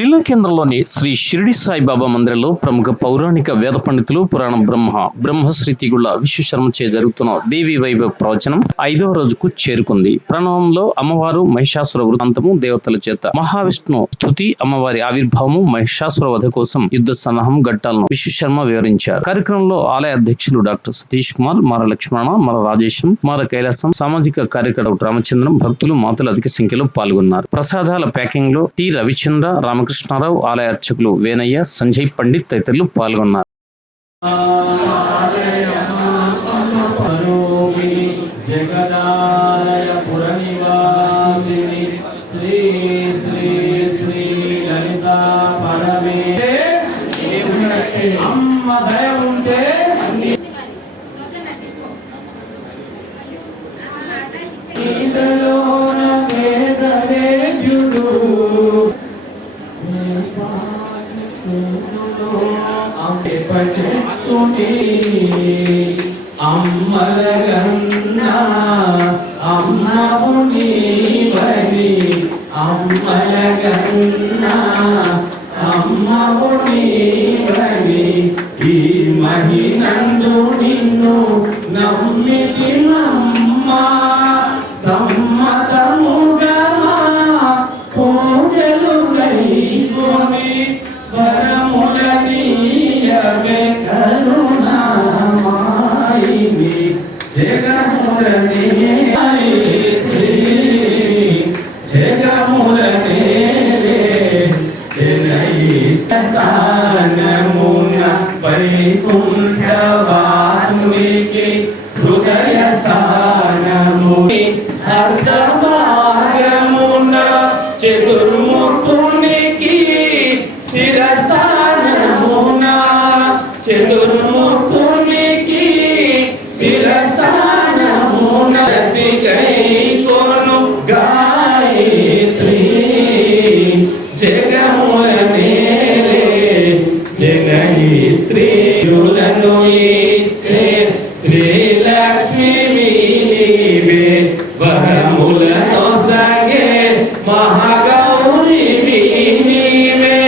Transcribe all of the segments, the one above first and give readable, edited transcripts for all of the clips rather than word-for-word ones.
జిల్లా కేంద్రంలోని శ్రీ షిరిడి సాయిబాబా మందిరంలో ప్రముఖ పౌరాణిక వేద పండితులు పురాణ బ్రహ్మశ్రీ తిగుళ్ల విశ్వశర్మ చే జరుగుతున్న దేవి వైభవ ప్రవచనం 5వ రోజుకు చేరుకుంది. ప్రణవంలో అమ్మవారు మహిషాసుర వృత్తాంతము, దేవతల చేత మహావిష్ణు స్తుతి, అమ్మవారి ఆవిర్భావము, మహిషాసుర వధ కోసం యుద్ధ సన్నాహం ఘట్టాలను విశ్వశర్మ వివరించారు. కార్యక్రమంలో ఆలయ అధ్యక్షులు డాక్టర్ సతీష్ కుమార్, మార లక్ష్మణ, మార రాజేశం, మార కైలాసం, సామాజిక కార్యకర్త రామచంద్రం, భక్తులు, మాతలు అధిక సంఖ్యలో పాల్గొన్నారు. ప్రసాదాల ప్యాకింగ్ లో టి రవిచంద్ర, రామకృష్ణారావు, ఆలయ అర్చకులు వేనయ్య, సంజయ్ పండిత్ తదితరులు పాల్గొన్నారు. అమ్మలగన్నా అమ్మవుని బలి అమ్మలగన్నా అమ్మవుని బలి ఈ మహినందు నిన్ను నమ్మితి నమ్మ సమ్మతముగా పూజలు గైకొని వరములనీయవే కరుణామాయిని జగములనే జగములనే జనయిత సానమున వైకుంఠవాసునికి హృదయ సానముని అర్ధభాగమున చతుర్ముఖునికి శిరసానమున చతుర్ముఖునికి శిరసానమున ప్రతికైకొను గాయత్రి జగములనే జగయిత్రి యులను ఇచ్చే శ్రీలక్ష్మి నీవే వరములను సగే మహాగౌరి నీవే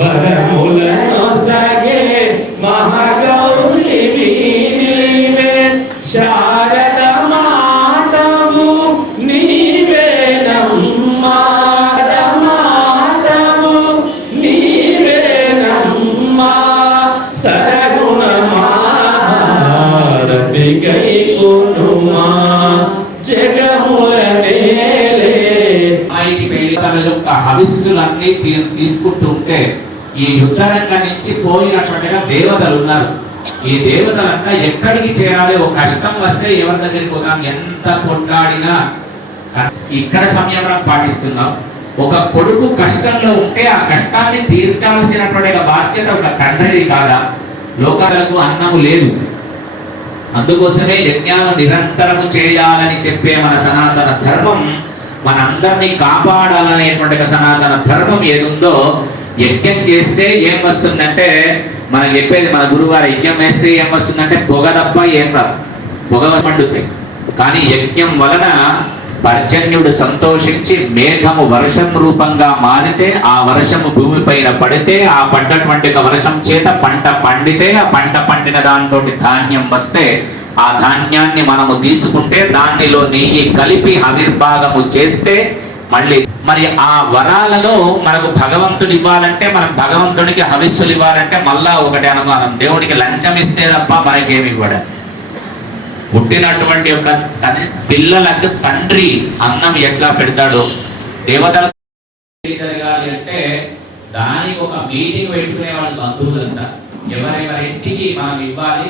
వరములను సగే మహాగౌరి నీవే శారద మాతము నీవే నమ్మా మాతము నీవే నమ్మా సరగుణ మారతి గైకొనుమా జగములనే హవిస్సులన్నీ తీసుకుంటూ ఉంటే ఈ యుద్ధరంగం నుంచి పోయినటువంటిగా దేవతలు ఉన్నారు. ఈ దేవతలంతా ఎక్కడికి చేరాలి, ఒక కష్టం వస్తే ఎవరి దగ్గరికి పోతాం, ఎంత కొట్లాడినా ఇక్కడ సంయమనం పాటిస్తున్నాం. ఒక కొడుకు కష్టంలో ఉంటే ఆ కష్టాన్ని తీర్చాల్సినటువంటి బాధ్యత ఒక తండ్రి కాదా? లోకాలకు అన్నము లేదు, అందుకోసమే యజ్ఞాలు నిరంతరము చేయాలని చెప్పే మన సనాతన ధర్మం మనందరినీ కాపాడాలనేటువంటి సనాతన ధర్మం ఏదుందో, యజ్ఞం చేస్తే ఏం వస్తుందంటే మనం చెప్పేది, మన గురువారు యజ్ఞం వేస్తే ఏం వస్తుందంటే పొగ తప్ప ఏం రాదు, పొగ మండుతాయి. కానీ యజ్ఞం వలన పర్జన్యుడు సంతోషించి మేఘము వర్షం రూపంగా మారితే, ఆ వర్షము భూమిపైన పడితే, ఆ పడ్డటువంటి వర్షం చేత పంట పండితే, ఆ పంట పండిన దాంతో ధాన్యం వస్తే, ఆ ధాన్యాన్ని మనము తీసుకుంటే దానిలో నెయ్యి కలిపి ఆవిర్భాగము చేస్తే మళ్ళీ మరి ఆ వరాలలో మనకు భగవంతుడు ఇవ్వాలంటే, మనం భగవంతుడికి హవిస్సులు ఇవ్వాలంటే మళ్ళా ఒకటి అనుమానం, దేవుడికి లంచం ఇస్తే తప్ప మనకేమి ఇవ్వడం. పుట్టినటువంటి ఒక పిల్లలకు తండ్రి అన్నం ఎట్లా పెడతాడో దేవతలకు జరగాలి అంటే దానికి ఒక మీటింగ్ పెట్టుకునే వాళ్ళు బంధువులంతా, ఎవరెవరింటికి మనం ఇవ్వాలి,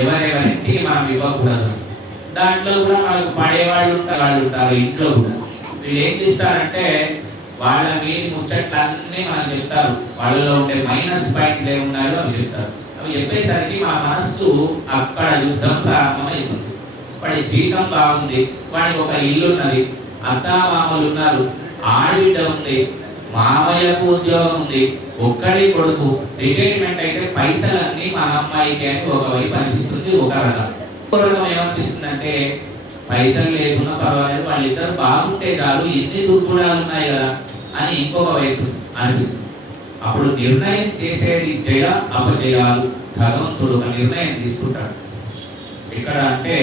ఎవరెవరింటికి మనం ఇవ్వకూడదు. దాంట్లో కూడా మనకు పడేవాళ్ళు ఉంటారు ఇంట్లో కూడా. వీళ్ళు ఏం చేస్తారంటే వాళ్ళ మీది ముచ్చట్లన్నీ మనం చెప్తారు, వాళ్ళలో ఉండే మైనస్ పాయింట్లు ఏమున్నాయో అవి చెప్తారు. అవి చెప్పేసరికి మా మనస్సు అక్కడ యుద్ధం ప్రారంభమైంది. వాడి జీతం బాగుంది, వాడికి ఒక ఇల్లు ఉన్నది, అత్తామామలు ఉన్నారు, ఆడబిడ్డ ఉంది, మామయ్యకు ఉద్యోగం ఉంది, ఒక్కడి కొడుకు, రిటైర్మెంట్ అయితే పైసలన్నీ మా అమ్మాయికి అని ఒకవైపు అనిపిస్తుంది. ఒక రకం ఏమనిపిస్తుంది అంటే పైసలు లేకున్నా పర్వాలేదు, వాళ్ళిద్దరు బాగుంటే చాలు, ఎన్ని దుర్గుణాలు ఉన్నాయి కదా అని ఇంకొక వైపు అనిపిస్తుంది. అప్పుడు నిర్ణయం చేసేది జయ అపజయాలు భగవంతుడు ఒక నిర్ణయం తీసుకుంటాడు. ఇక్కడ అంటే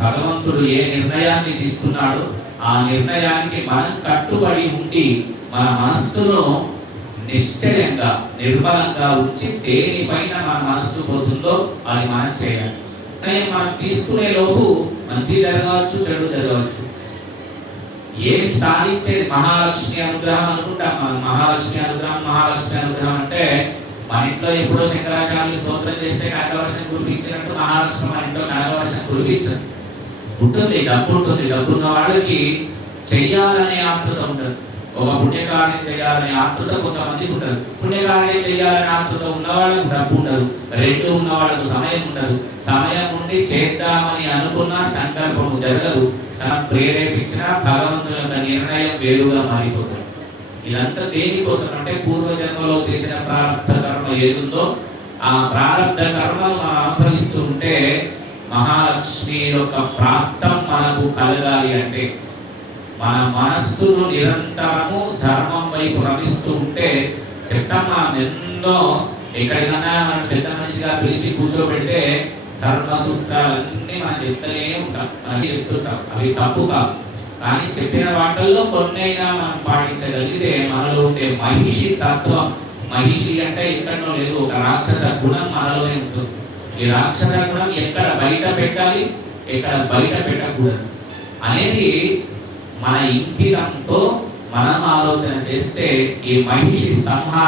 భగవంతుడు ఏ నిర్ణయాన్ని తీసుకున్నాడో ఆ నిర్ణయానికి మనం కట్టుబడి ఉండి మన మనస్సును నిశ్చయంగా నిర్మలంగా ఉంచి దేనిపైన మన మనస్సు పోతుందో అది మనం చేయాలి. మనం తీసుకునే లోపు మంచి జరగవచ్చు, చెడు జరగవచ్చు. ఏం సాధించేది మహాలక్ష్మి అనుగ్రహం అనుకుంటాం మనం. మహాలక్ష్మి అనుగ్రహం అంటే మన ఇంట్లో ఎప్పుడో శంకరాచార్యులు స్తోత్రం చేస్తే కనకవర్షం కురిపించినట్టు మహాలక్ష్మి మన ఇంట్లో కనకవర్షం కురిపించదు. ఉంటుంది, డబ్బు ఉంటుంది. డబ్బు ఉన్న వాళ్ళకి చెయ్యాలనే ఆతృత ఉండదు. ఒక పుణ్యకార్యం చేయాలనే ఆతృత కొంతమందికి ఉండదు. పుణ్యకార్యం చేయాలనే ఆతృత ఉన్న వాళ్ళకు డబ్బు ఉండదు. రెండు ఉన్న వాళ్ళకు సమయం ఉండదు. సమయం ఉండి చేద్దామని అనుకున్న సంకల్పము జరగదు. ప్రేరేపించిన భగవంతుని యొక్క నిర్ణయం వేరుగా మారిపోతుంది. ఇదంతా దేనికోసం అంటే పూర్వజన్మలో చేసిన ప్రారంభ కర్మ ఏదుందో ఆ ప్రారంభ కర్మను మనం అనుభవిస్తూ ఉంటే మహాలక్ష్మి యొక్క ప్రాప్తం మనకు కలగాలి అంటే మన మనస్సును నిరంతరము ధర్మం వైపు రమిస్తూ ఉంటే చెప్తాం. మనం ఎన్నో ఎక్కడికన్నా మనం పెద్ద మనిషిగా పిలిచి కూర్చోబెడితే ధర్మ సూత్రాలన్నీ మనం చెప్తూనే ఉంటాం, మనకి చెప్తుంటాం. అవి తప్పు కాదు, కానీ చెప్పిన వాటిల్లో కొన్నైనా మనం పాటించగలిగితే మనలో ఉండే మహిషి తత్వం, మహిషి అంటే ఎక్కడో లేదు, ఒక రాక్షస గుణం మనలోనే ఉంటుంది. ఈ రాక్షస గుణం ఎక్కడ బయట పెట్టాలి, ఎక్కడ బయట పెట్టకూడదు అనేది మన ఇంకితంతో మనం ఆలోచన చేస్తే ఈ మహిషి సంహారం